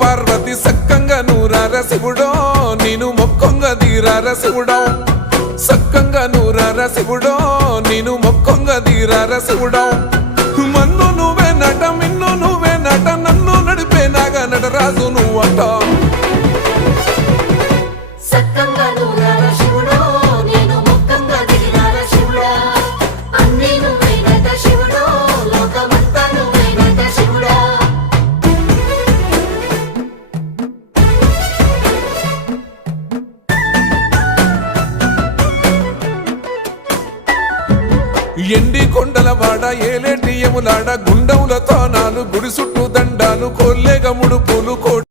పార్వతి సక్కంగా నూరార శివుడో నేను మొక్కంగా తీరార శివుడో సక్కంగా నూరార శివుడో నేను మొక్కంగా తీరార శివుడో మన్ను నువ్వే నట మిన్ను నువ్వే నట నన్ను నడిపే నాగా నటరాజు నువ్వంట ఎండి కొండల వాడ ఏలేటి యములాడ గుండముల తానాలు గుడి చుట్టూ దండాలు కోల్లేగ ముడుపు